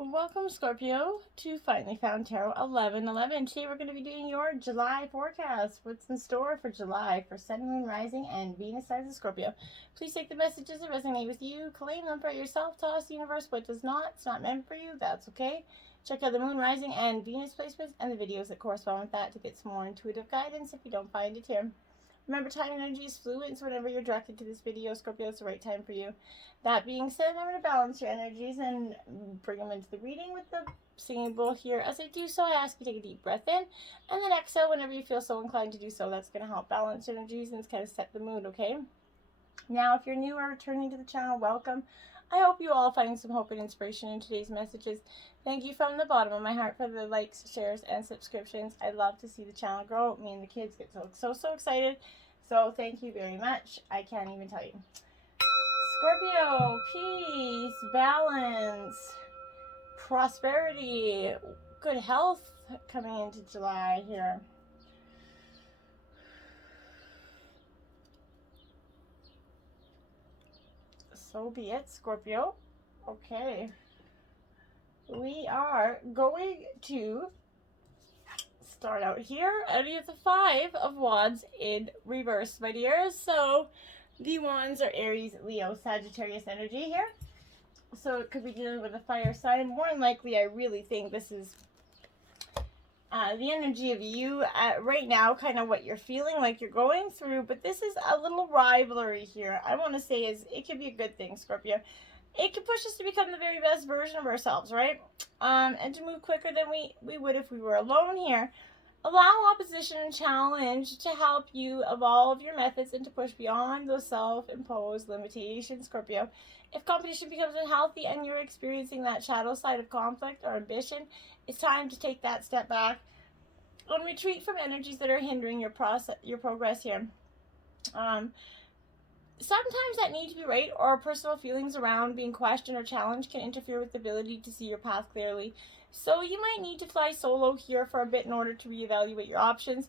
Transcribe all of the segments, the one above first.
Welcome, Scorpio, to Finally Found Tarot 1111. Today we're going to be doing your July forecast. What's in store for July for Sun, Moon, Rising, and Venus signs of Scorpio. Please take the messages that resonate with you, claim them for yourself, toss the universe what does not. It's not meant for you. That's okay. Check out the Moon, Rising, and Venus placements and the videos that correspond with that to get some more intuitive guidance if you don't find it here. Remember, time and energy is fluid, so whenever you're directed to this video, Scorpio, it's the right time for you. That being said, I'm going to balance your energies and bring them into the reading with the singing bowl here. As I do so, I ask you to take a deep breath in and then exhale whenever you feel so inclined to do so. That's going to help balance energies and kind of set the mood, okay? Now, if you're new or returning to the channel, welcome. I hope you all find some hope and inspiration in today's messages. Thank you from the bottom of my heart for the likes, shares, and subscriptions. I love to see the channel grow. Me and the kids get so excited. So thank you very much. I can't even tell you. Scorpio, peace, balance, prosperity, good health coming into July here. So be it, Scorpio. Okay. We are going to start out here. Out of the Five of Wands in reverse, my dears. So the Wands are Aries, Leo, Sagittarius energy here. So it could be dealing with a fire sign. More than likely, I really think this is the energy of you right now, kind of what you're feeling like you're going through. But this is a little rivalry here. I want to say it could be a good thing, Scorpio. It could push us to become the very best version of ourselves, right? And to move quicker than we would if we were alone here. Allow opposition and challenge to help you evolve your methods and to push beyond those self-imposed limitations, Scorpio. If competition becomes unhealthy and you're experiencing that shadow side of conflict or ambition, it's time to take that step back and retreat from energies that are hindering your progress here. Sometimes that need to be right or personal feelings around being questioned or challenged can interfere with the ability to see your path clearly. So you might need to fly solo here for a bit in order to reevaluate your options.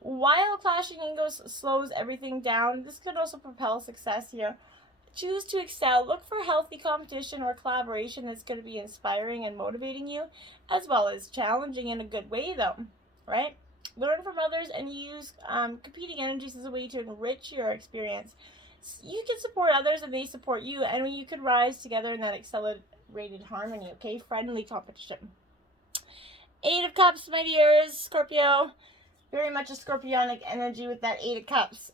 While clashing egos slows everything down, this could also propel success here. Choose to excel. Look for healthy competition or collaboration that's going to be inspiring and motivating you, as well as challenging in a good way though, right? Learn from others and use competing energies as a way to enrich your experience. You can support others and they support you, and you could rise together in that accelerated harmony, okay? Friendly competition. Eight of Cups, my dears, Scorpio. Very much a scorpionic energy with that Eight of Cups.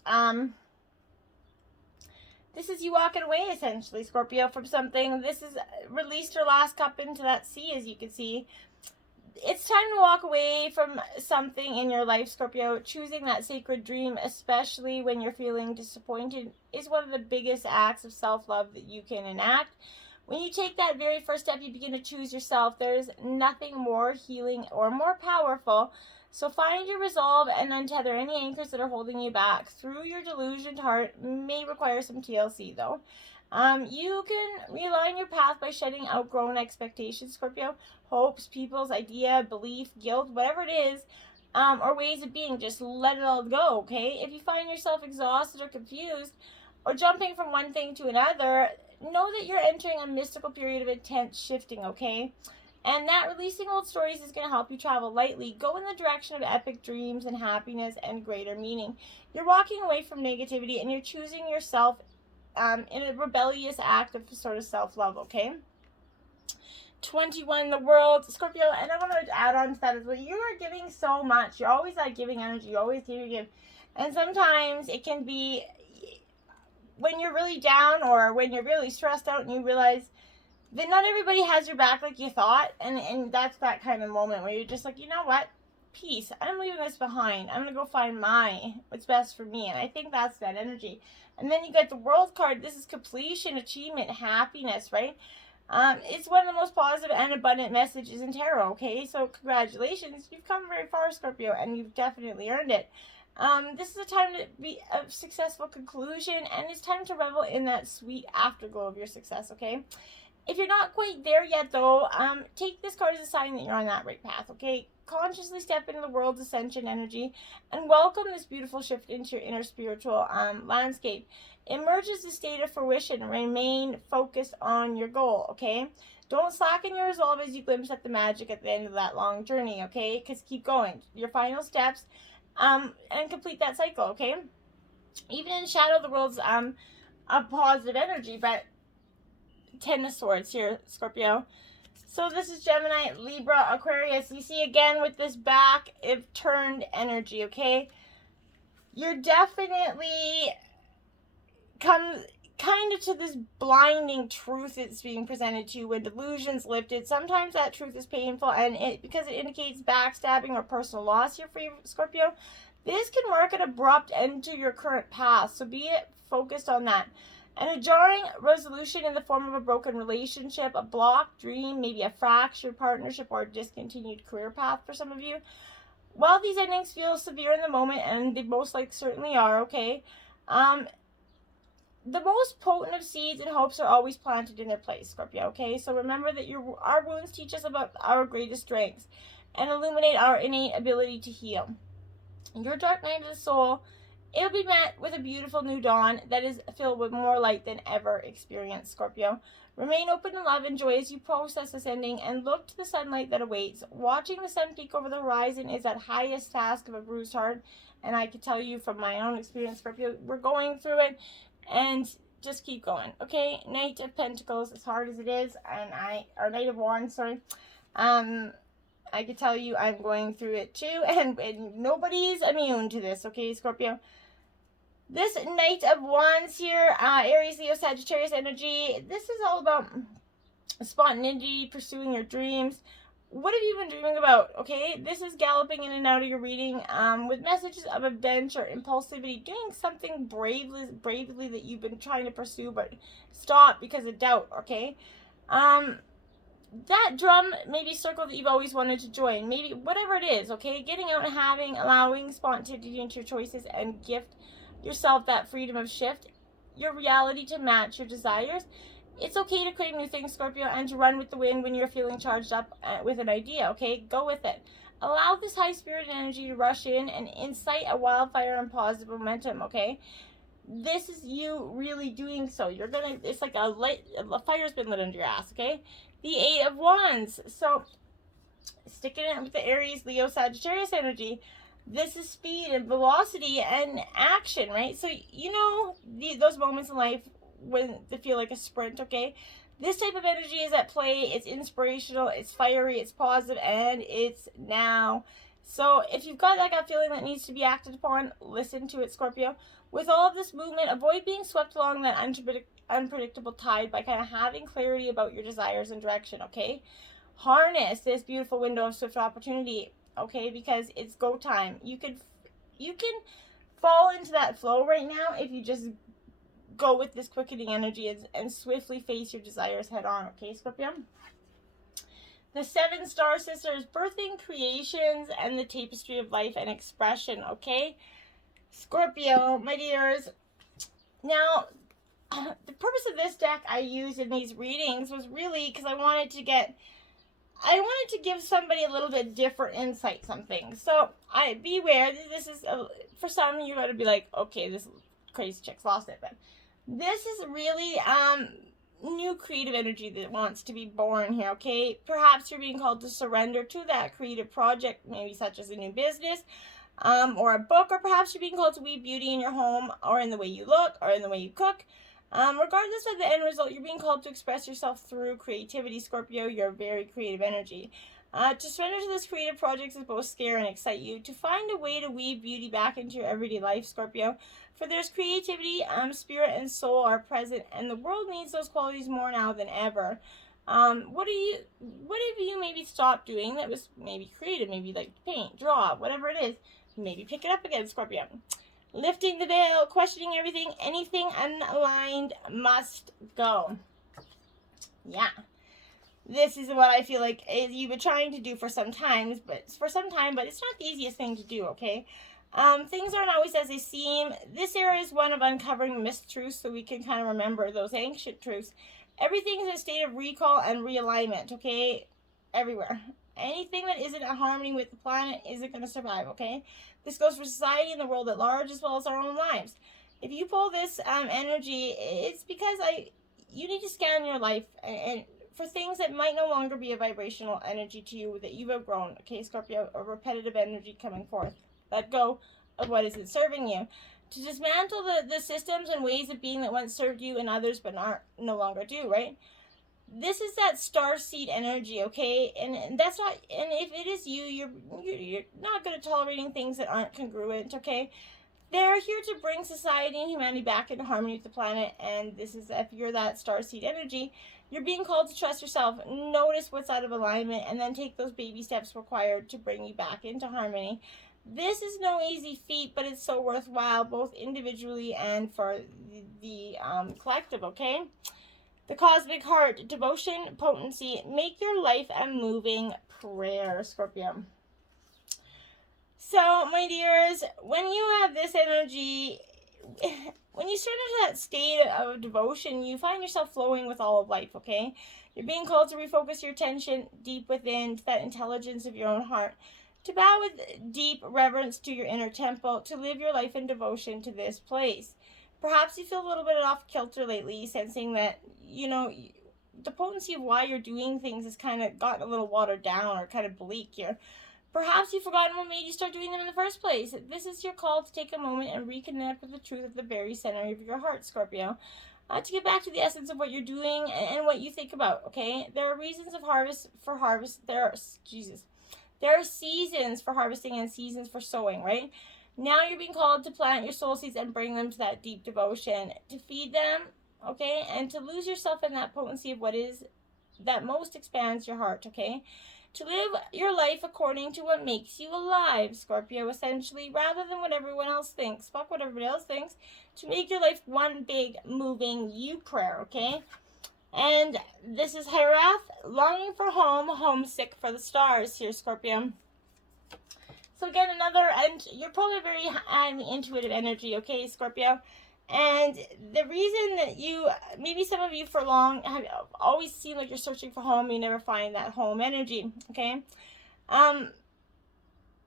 This is you walking away, essentially, Scorpio, from something. This is released your last cup into that sea, as you can see. It's time to walk away from something in your life, Scorpio. Choosing that sacred dream, especially when you're feeling disappointed, is one of the biggest acts of self-love that you can enact. When you take that very first step, you begin to choose yourself. There's nothing more healing or more powerful. So find your resolve and untether any anchors that are holding you back. Through your delusioned heart may require some TLC, though. You can realign your path by shedding outgrown expectations, Scorpio. Hopes, people's idea, belief, guilt, whatever it is, or ways of being. Just let it all go, okay? If you find yourself exhausted or confused or jumping from one thing to another, know that you're entering a mystical period of intense shifting, okay? And that releasing old stories is going to help you travel lightly. Go in the direction of epic dreams and happiness and greater meaning. You're walking away from negativity and you're choosing yourself in a rebellious act of sort of self-love, okay? 21, the world, Scorpio, and I want to add on to that as well. You are giving so much. You're always that giving energy. You always give. And sometimes it can be when you're really down or when you're really stressed out and you realize that not everybody has your back like you thought. And that's that kind of moment where you're just like, you know what? Peace. I'm leaving this behind. I'm going to go find what's best for me. And I think that's that energy. And then you get the world card. This is completion, achievement, happiness, right? It's one of the most positive and abundant messages in tarot, okay? So congratulations. You've come very far, Scorpio, and you've definitely earned it. This is a time to be a successful conclusion, and it's time to revel in that sweet afterglow of your success, okay? If you're not quite there yet, though, take this card as a sign that you're on that right path, okay? Consciously step into the world's ascension energy and welcome this beautiful shift into your inner spiritual landscape. Emerge as a state of fruition. Remain focused on your goal, okay? Don't slacken your resolve as you glimpse at the magic at the end of that long journey, okay? Because keep going. Your final steps, and complete that cycle, okay? Even in shadow, the world's a positive energy, but 10 of Swords here, Scorpio. So this is Gemini, Libra, Aquarius. You see again with this back, if turned energy, okay? You're definitely come kind of to this blinding truth that's being presented to you when delusion's lifted. Sometimes that truth is painful, and because it indicates backstabbing or personal loss here for you, Scorpio. This can mark an abrupt end to your current path, so be focused on that. And a jarring resolution in the form of a broken relationship, a blocked dream, maybe a fractured partnership, or a discontinued career path for some of you. While these endings feel severe in the moment, and they most likely certainly are, okay, the most potent of seeds and hopes are always planted in their place, Scorpio, okay? So remember that our wounds teach us about our greatest strengths and illuminate our innate ability to heal. Your dark night of the soul, it'll be met with a beautiful new dawn that is filled with more light than ever experienced, Scorpio. Remain open to love and joy as you process this ending and look to the sunlight that awaits. Watching the sun peek over the horizon is that highest task of a bruised heart, and I can tell you from my own experience, Scorpio, we're going through it, and just keep going, okay? Knight of Pentacles, as hard as it is, or Knight of Wands, sorry, I can tell you I'm going through it too, and nobody's immune to this, okay, Scorpio? This Knight of Wands here, Aries, Leo, Sagittarius energy, this is all about spontaneity, pursuing your dreams. What have you been dreaming about, okay? This is galloping in and out of your reading with messages of adventure, impulsivity, doing something bravely that you've been trying to pursue but stop because of doubt, okay? That drum, maybe circle that you've always wanted to join, maybe whatever it is, okay? Getting out and allowing spontaneity into your choices and gift yourself that freedom of shift, your reality to match your desires. It's okay to crave new things, Scorpio, and to run with the wind when you're feeling charged up with an idea, okay? Go with it. Allow this high-spirited energy to rush in and incite a wildfire and positive momentum, okay? This is you really doing so. It's like a fire's been lit under your ass, okay? The Eight of Wands. So, sticking it with the Aries, Leo, Sagittarius energy. This is speed and velocity and action, right? So, those moments in life when they feel like a sprint, okay? This type of energy is at play. It's inspirational, it's fiery, it's positive, and it's now. So if you've got that gut feeling that needs to be acted upon, listen to it, Scorpio. With all of this movement, avoid being swept along that unpredictable tide by kind of having clarity about your desires and direction, okay? Harness this beautiful window of swift opportunity, okay? Because it's go time. You can fall into that flow right now if you just go with this quickening energy and swiftly face your desires head on, okay, Scorpio? The Seven Star Sisters, birthing creations and the tapestry of life and expression, okay? Scorpio, my dears. Now, the purpose of this deck I used in these readings was really because I wanted to give somebody a little bit different insight, something. So, beware, this is, for some, you're going to be like, okay, this crazy chick's lost it, but this is really new creative energy that wants to be born here, okay? Perhaps you're being called to surrender to that creative project, maybe such as a new business, or a book, or perhaps you're being called to weave beauty in your home, or in the way you look, or in the way you cook. Regardless of the end result, you're being called to express yourself through creativity, Scorpio, your very creative energy. To surrender to this creative project is both scare and excite you. To find a way to weave beauty back into your everyday life, Scorpio. For there's creativity, spirit and soul are present, and the world needs those qualities more now than ever. What have you maybe stopped doing that was maybe creative, maybe like paint, draw, whatever it is, maybe pick it up again, Scorpio. Lifting the veil, questioning everything, anything unaligned must go. Yeah. This is what I feel like you've been trying to do for some time, but it's not the easiest thing to do, okay? Things aren't always as they seem. This era is one of uncovering mistruths, so we can kind of remember those ancient truths. Everything's in a state of recall and realignment, okay? Everywhere. Anything that isn't in harmony with the planet isn't going to survive, okay? This goes for society and the world at large, as well as our own lives. If you pull this energy, it's because you need to scan your life and for things that might no longer be a vibrational energy to you that you've outgrown, okay, Scorpio, a repetitive energy coming forth. Let go of what isn't serving you. To dismantle the systems and ways of being that once served you and others but no longer do, right? This is that star seed energy, okay? And that's not, and if it is you, you're not good at tolerating things that aren't congruent, okay? They're here to bring society and humanity back into harmony with the planet, and this is, if you're that starseed energy, you're being called to trust yourself, notice what's out of alignment, and then take those baby steps required to bring you back into harmony. This is no easy feat, but it's so worthwhile, both individually and for the collective, okay? The cosmic heart, devotion, potency, make your life a moving prayer, Scorpio. So, my dears, when you have this energy, when you start into that state of devotion, you find yourself flowing with all of life, okay? You're being called to refocus your attention deep within to that intelligence of your own heart, to bow with deep reverence to your inner temple, to live your life in devotion to this place. Perhaps you feel a little bit off kilter lately, sensing that, you know, the potency of why you're doing things has kind of gotten a little watered down or kind of bleak here. Perhaps you've forgotten what made you start doing them in the first place. This is your call to take a moment and reconnect with the truth at the very center of your heart, Scorpio. To get back to the essence of what you're doing and what you think about, okay? There are reasons of harvest. There are seasons for harvesting and seasons for sowing, right? Now you're being called to plant your soul seeds and bring them to that deep devotion, to feed them, okay? And to lose yourself in that potency of what is that most expands your heart, okay? To live your life according to what makes you alive, Scorpio, essentially, rather than what everyone else thinks. Fuck what everybody else thinks. To make your life one big, moving you prayer, okay? And this is Herath, longing for home, homesick for the stars here, Scorpio. So again, and you're probably very intuitive energy, okay, Scorpio? And the reason that maybe some of you for long have always seemed like you're searching for home, you never find that home energy, okay?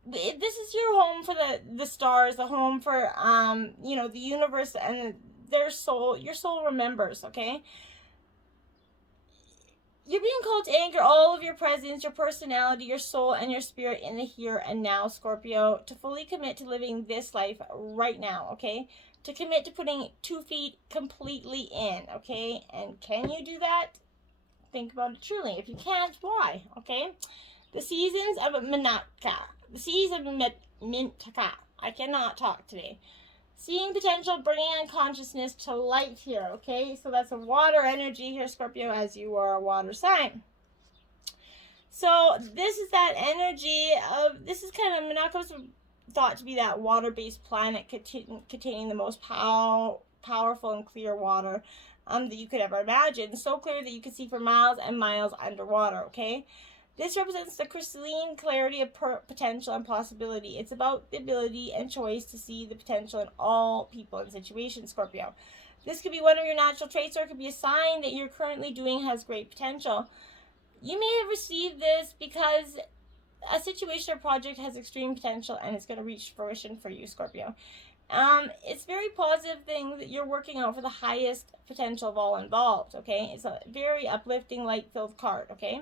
This is your home for the stars, the home for, the universe and your soul remembers, okay? You're being called to anchor all of your presence, your personality, your soul, and your spirit in the here and now, Scorpio, to fully commit to living this life right now, okay? To commit to putting 2 feet completely in, okay? And can you do that? Think about it truly. If you can't, why, okay? The seasons of Minaka. The seas of Mintaka. I cannot talk today. Seeing potential, bringing on consciousness to light here, okay? So that's a water energy here, Scorpio, as you are a water sign. So this is that energy of, this is kind of, Minaka's thought to be that water-based planet containing the most powerful and clear water that you could ever imagine. So clear that you can see for miles and miles underwater, okay? This represents the crystalline clarity of potential and possibility. It's about the ability and choice to see the potential in all people and situations, Scorpio. This could be one of your natural traits, or it could be a sign that you're currently doing has great potential. You may have received this because a situation or project has extreme potential and it's going to reach fruition for you, Scorpio. It's a very positive thing that you're working out for the highest potential of all involved, okay? It's a very uplifting, light-filled card, okay?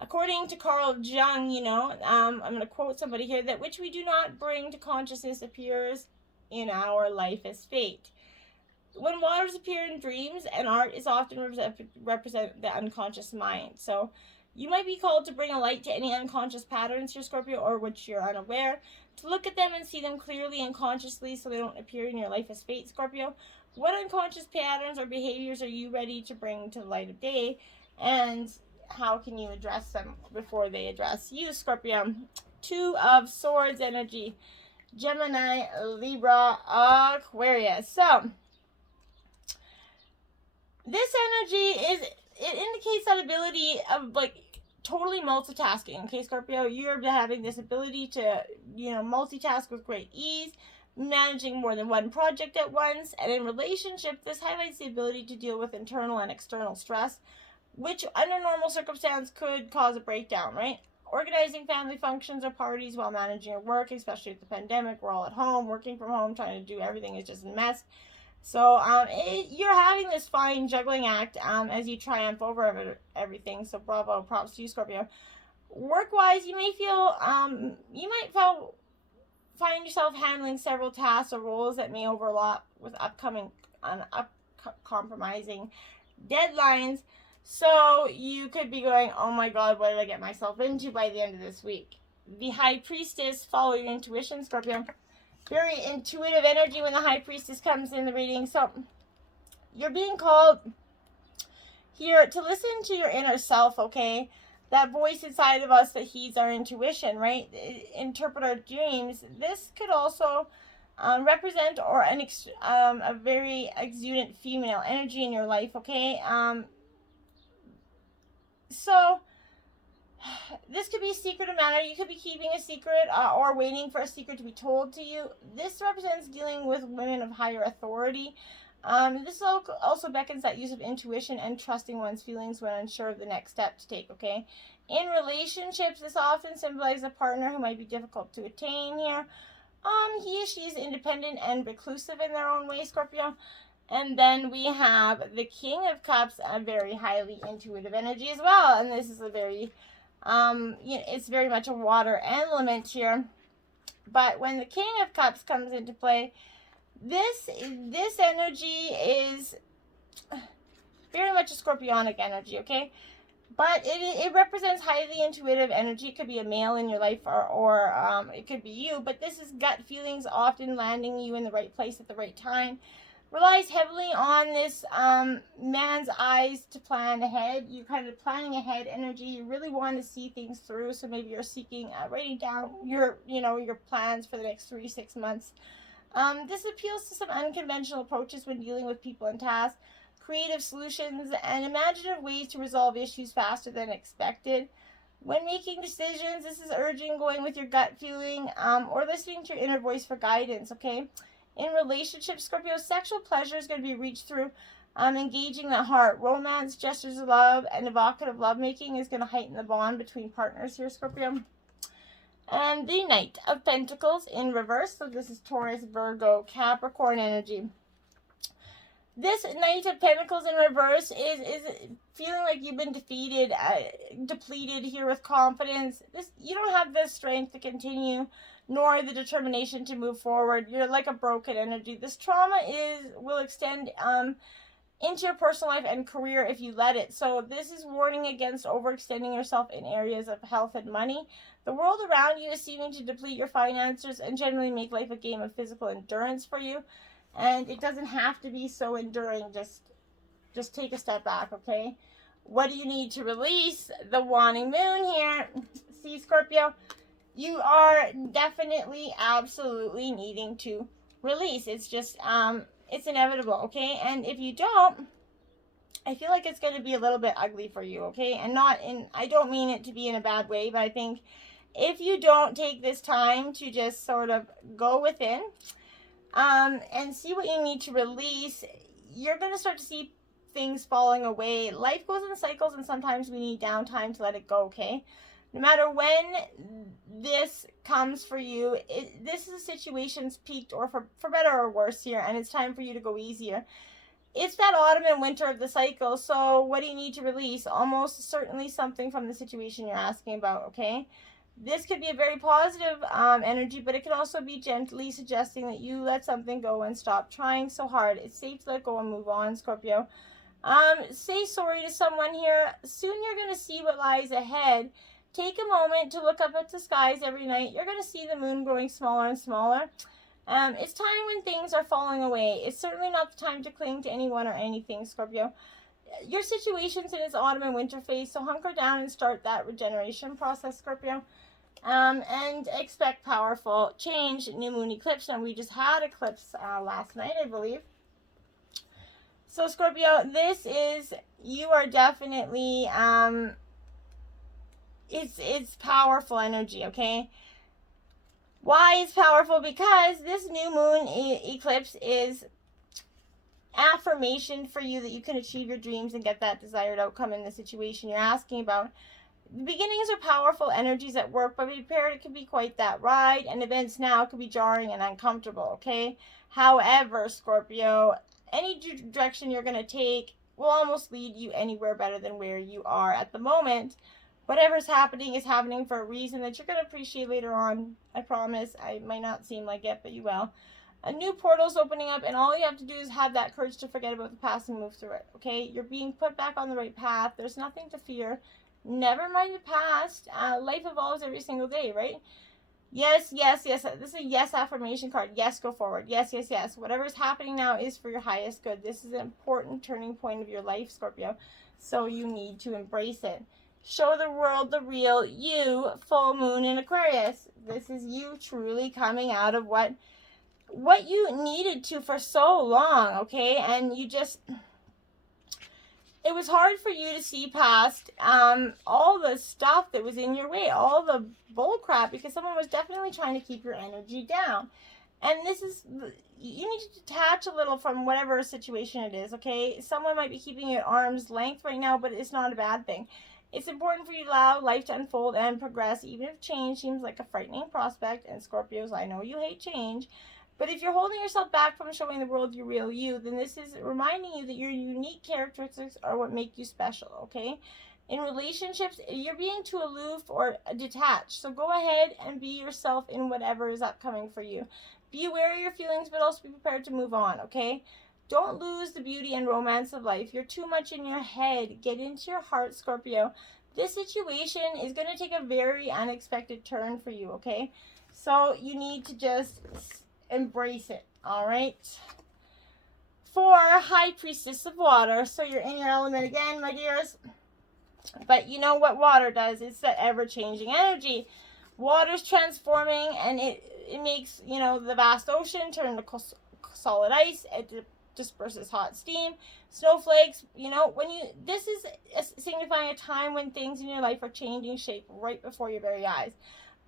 According to Carl Jung, I'm going to quote somebody here, that which we do not bring to consciousness appears in our life as fate. When waters appear in dreams, and art is often represent the unconscious mind. So you might be called to bring a light to any unconscious patterns here, Scorpio, or which you're unaware, to look at them and see them clearly and consciously so they don't appear in your life as fate, Scorpio. What unconscious patterns or behaviors are you ready to bring to the light of day? And how can you address them before they address you, Scorpio? 2 of Swords energy. Gemini, Libra, Aquarius. So, this energy it indicates that ability of, totally multitasking, okay, Scorpio? You're having this ability to, multitask with great ease, managing more than one project at once, and in relationship, this highlights the ability to deal with internal and external stress, which under normal circumstance could cause a breakdown, right? Organizing family functions or parties while managing your work, especially with the pandemic, we're all at home, working from home, trying to do everything is just a mess. So you're having this fine juggling act as you triumph over everything. So bravo, props to you, Scorpio. Work-wise, you may feel find yourself handling several tasks or roles that may overlap with upcoming compromising deadlines. So you could be going, oh my god, what did I get myself into by the end of this week? The High Priestess, follow your intuition, Scorpio. Very intuitive energy when the High Priestess comes in the reading. So you're being called here to listen to your inner self, okay? That voice inside of us that heeds our intuition, right? Interpret our dreams. This could also represent or a very exudant female energy in your life, okay? So this could be a secretive matter. You could be keeping a secret or waiting for a secret to be told to you. This represents dealing with women of higher authority. This also beckons that use of intuition and trusting one's feelings when unsure of the next step to take, okay? In relationships, this often symbolizes a partner who might be difficult to attain here. He or she is independent and reclusive in their own way, Scorpio. And then we have the King of Cups, a very highly intuitive energy as well. And this is a very, it's very much a water element here. But when the King of Cups comes into play, this energy is very much a scorpionic energy, okay? But it represents highly intuitive energy. It could be a male in your life or it could be you. But this is gut feelings often landing you in the right place at the right time. Relies heavily on this man's eyes to plan ahead. You're kind of planning ahead energy. You really want to see things through. So maybe you're seeking, writing down your plans for the next 3 to 6 months. This appeals to some unconventional approaches when dealing with people and tasks, creative solutions, and imaginative ways to resolve issues faster than expected. When making decisions, this is urging going with your gut feeling or listening to your inner voice for guidance, okay? In relationships, Scorpio, sexual pleasure is going to be reached through engaging the heart. Romance, gestures of love, and evocative lovemaking is going to heighten the bond between partners here, Scorpio. And the Knight of Pentacles in reverse. So this is Taurus, Virgo, Capricorn energy. This Knight of Pentacles in reverse is feeling like you've been defeated, depleted here with confidence. You don't have the strength to continue, nor the determination to move forward. You're like a broken energy. This trauma will extend into your personal life and career if you let it. So this is warning against overextending yourself in areas of health and money. The world around you is seeming to deplete your finances and generally make life a game of physical endurance for you. And it doesn't have to be so enduring. Just take a step back, okay? What do you need to release? The waning moon here. See, Scorpio, you are definitely, absolutely needing to release. It's just, it's inevitable, okay? And if you don't, I feel like it's going to be a little bit ugly for you, okay? And I don't mean it to be in a bad way, but I think if you don't take this time to just sort of go within, and see what you need to release, you're going to start to see things falling away. Life goes in cycles, and sometimes we need downtime to let it go, okay? No matter when this comes for you, this is a situation's peaked, or for better or worse here, and it's time for you to go easier. It's that autumn and winter of the cycle, so what do you need to release? Almost certainly something from the situation you're asking about, okay? This could be a very positive energy, but it could also be gently suggesting that you let something go and stop trying so hard. It's safe to let go and move on, Scorpio. Say sorry to someone here. Soon you're going to see what lies ahead. Take a moment to look up at the skies every night. You're going to see the moon growing smaller and smaller. It's time when things are falling away. It's certainly not the time to cling to anyone or anything, Scorpio. Your situation's in its autumn and winter phase, so hunker down and start that regeneration process, Scorpio. And expect powerful change. New moon eclipse, and we just had eclipse last night, I believe. So Scorpio, you are definitely, it's powerful energy, okay? Why it's powerful? Because this new moon eclipse is affirmation for you that you can achieve your dreams and get that desired outcome in the situation you're asking about. The beginnings are powerful energies at work, but be prepared, it can be quite that ride, and events now could be jarring and uncomfortable, okay? However, Scorpio, any direction you're going to take will almost lead you anywhere better than where you are at the moment. Whatever's happening is happening for a reason that you're going to appreciate later on. I promise. I might not seem like it, but you will. A new portal's opening up, and all you have to do is have that courage to forget about the past and move through it, okay? You're being put back on the right path. There's nothing to fear. Never mind the past. Life evolves every single day, right? Yes, yes, yes. This is a yes affirmation card. Yes, go forward. Yes, yes, yes. Whatever's happening now is for your highest good. This is an important turning point of your life, Scorpio. So you need to embrace it. Show the world the real you, full moon in Aquarius. This is you truly coming out of what you needed to for so long, okay? And you just, it was hard for you to see past all the stuff that was in your way, all the bull crap, because someone was definitely trying to keep your energy down. And this is, you need to detach a little from whatever situation it is, okay? Someone might be keeping you at arm's length right now, but it's not a bad thing. It's important for you to allow life to unfold and progress, even if change seems like a frightening prospect. And Scorpios, I know you hate change. But if you're holding yourself back from showing the world your real you, then this is reminding you that your unique characteristics are what make you special, okay? In relationships, you're being too aloof or detached. So go ahead and be yourself in whatever is upcoming for you. Be aware of your feelings, but also be prepared to move on, okay? Don't lose the beauty and romance of life. You're too much in your head. Get into your heart, Scorpio. This situation is going to take a very unexpected turn for you, okay? So you need to just embrace it, all right? For High Priestess of Water, so you're in your element again, my dears. But you know what water does? It's that ever-changing energy. Water's transforming, and it makes, you know, the vast ocean turn to solid ice. It disperses hot steam, snowflakes. You know, this is signifying a time when things in your life are changing shape right before your very eyes.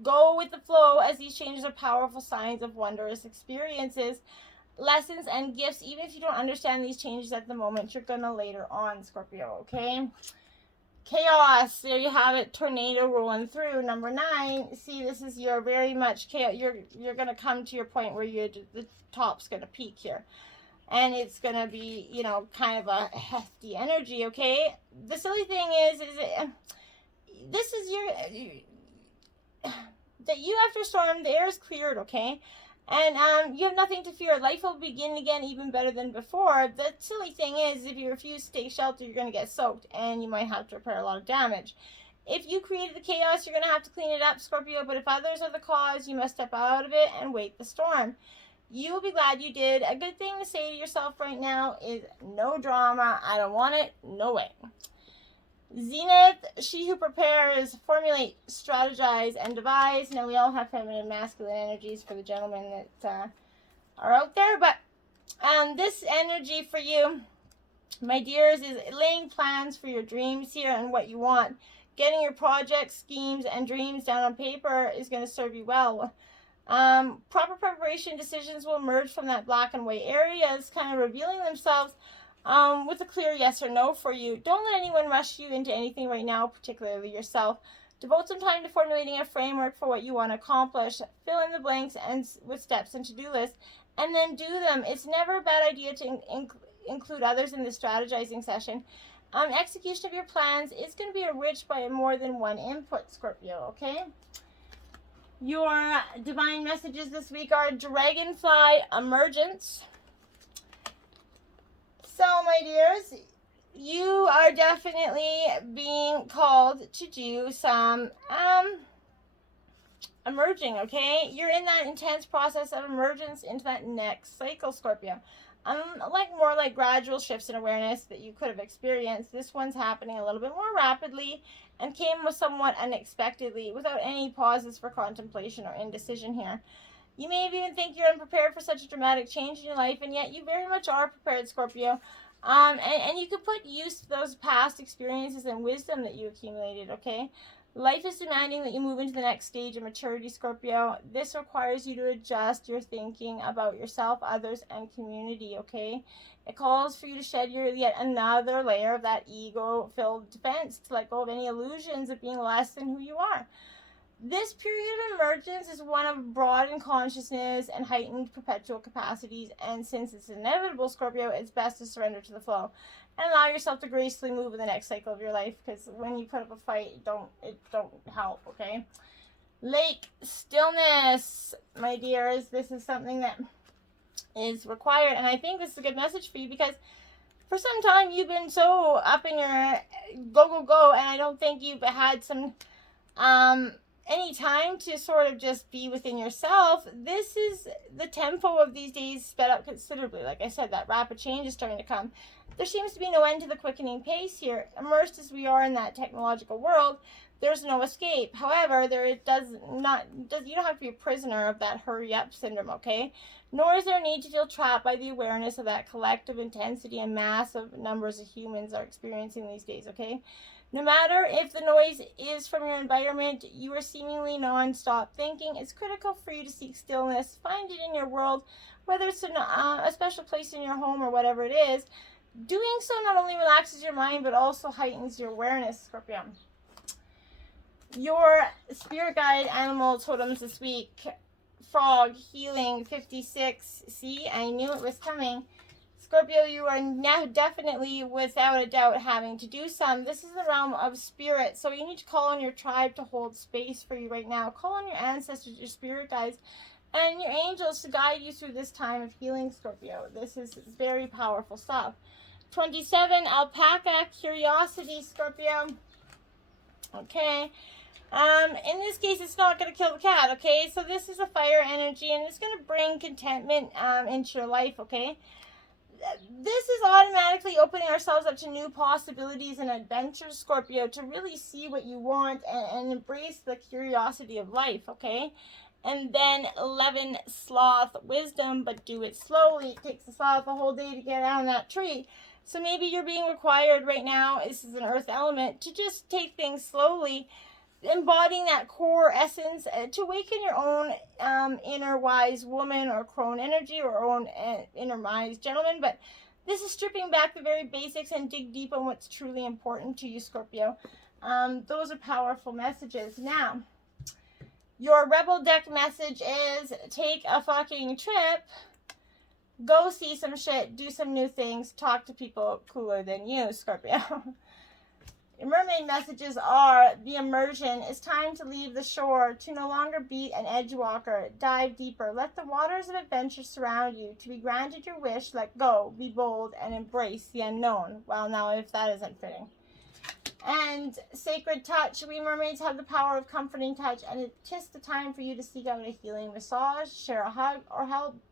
Go with the flow, as these changes are powerful signs of wondrous experiences, lessons, and gifts. Even if you don't understand these changes at the moment, you're gonna later on, Scorpio, okay? Chaos, there you have it. Tornado rolling through. Number 9. See, this is your very much chaos. You're gonna come to your point where the top's gonna peak here. And it's going to be, you know, kind of a hefty energy, okay? The silly thing is this is that you after storm, the air is cleared, okay? And you have nothing to fear. Life will begin again even better than before. The silly thing is, if you refuse to take shelter, you're going to get soaked, and you might have to repair a lot of damage. If you created the chaos, you're going to have to clean it up, Scorpio, but if others are the cause, you must step out of it and wait the storm. You will be glad you did. A good thing to say to yourself right now is no drama. I don't want it. No way. Zenith, she who prepares, formulate, strategize, and devise. Now, we all have feminine and masculine energies for the gentlemen that are out there. But this energy for you, my dears, is laying plans for your dreams here and what you want. Getting your projects, schemes, and dreams down on paper is going to serve you well. Proper preparation decisions will emerge from that black and white areas, kind of revealing themselves with a clear yes or no for you. Don't let anyone rush you into anything right now, particularly yourself. Devote some time to formulating a framework for what you want to accomplish. Fill in the blanks and with steps and to-do lists, and then do them. It's never a bad idea to include others in the strategizing session. Execution of your plans is going to be enriched by more than one input, Scorpio, okay? Your divine messages this week are Dragonfly Emergence. So, my dears, you are definitely being called to do some emerging, okay? You're in that intense process of emergence into that next cycle, Scorpio. More like gradual shifts in awareness that you could have experienced. This one's happening a little bit more rapidly and came somewhat unexpectedly, without any pauses for contemplation or indecision here. You may even think you're unprepared for such a dramatic change in your life, and yet you very much are prepared, Scorpio. And you can put use to those past experiences and wisdom that you accumulated, okay? Life is demanding that you move into the next stage of maturity, Scorpio. This requires you to adjust your thinking about yourself, others, and community, okay? It calls for you to shed yet another layer of that ego-filled defense, to let go of any illusions of being less than who you are. This period of emergence is one of broadened consciousness and heightened perpetual capacities, and since it's inevitable, Scorpio, it's best to surrender to the flow and allow yourself to gracefully move in the next cycle of your life, because when you put up a fight, it don't help, okay? Lake stillness, my dears. This is something that is required, and I think this is a good message for you, because for some time you've been so up in your go, and I don't think you've had some any time to sort of just be within yourself. This is the tempo of these days sped up considerably. Like I said, that rapid change is starting to come. There seems to be no end to the quickening pace here. Immersed as we are in that technological world, there's no escape. However, you don't have to be a prisoner of that hurry up syndrome, okay? Nor is there a need to feel trapped by the awareness of that collective intensity and massive numbers of humans are experiencing these days, okay? No matter if the noise is from your environment, you are seemingly non-stop thinking, it's critical for you to seek stillness. Find it in your world, whether it's a special place in your home or whatever it is. Doing so not only relaxes your mind, but also heightens your awareness, Scorpio. Your spirit guide animal totems this week: frog, healing, 56. See, I knew it was coming. Scorpio, you are now definitely, without a doubt, having to do some. This is the realm of spirit, so you need to call on your tribe to hold space for you right now. Call on your ancestors, your spirit guides, and your angels to guide you through this time of healing, Scorpio. This is very powerful stuff. 27, alpaca, curiosity, Scorpio. Okay. In this case, it's not going to kill the cat, okay? So this is a fire energy, and it's going to bring contentment into your life, okay? This is automatically opening ourselves up to new possibilities and adventures, Scorpio, to really see what you want and embrace the curiosity of life, okay? And then 11, sloth, wisdom, but do it slowly. It takes the sloth a whole day to get down that tree. So maybe you're being required right now, this is an earth element, to just take things slowly, embodying that core essence to awaken your own inner wise woman or crone energy, or own inner wise gentleman. But this is stripping back the very basics and dig deep on what's truly important to you, Scorpio. Those are powerful messages. Now, your rebel deck message is: take a fucking trip, go see some shit, do some new things, talk to people cooler than you, Scorpio. Your mermaid messages are: the immersion. It's time to leave the shore, to no longer be an edge walker. Dive deeper. Let the waters of adventure surround you. To be granted your wish, let go, be bold, and embrace the unknown. Well, now, if that isn't fitting. And sacred touch. We mermaids have the power of comforting touch, and it's just the time for you to seek out a healing massage, share a hug, or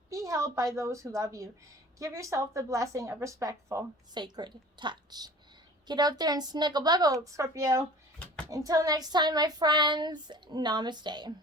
be held by those who love you. Give yourself the blessing of respectful, sacred touch. Get out there and snuggle buggle, Scorpio. Until next time, my friends, namaste.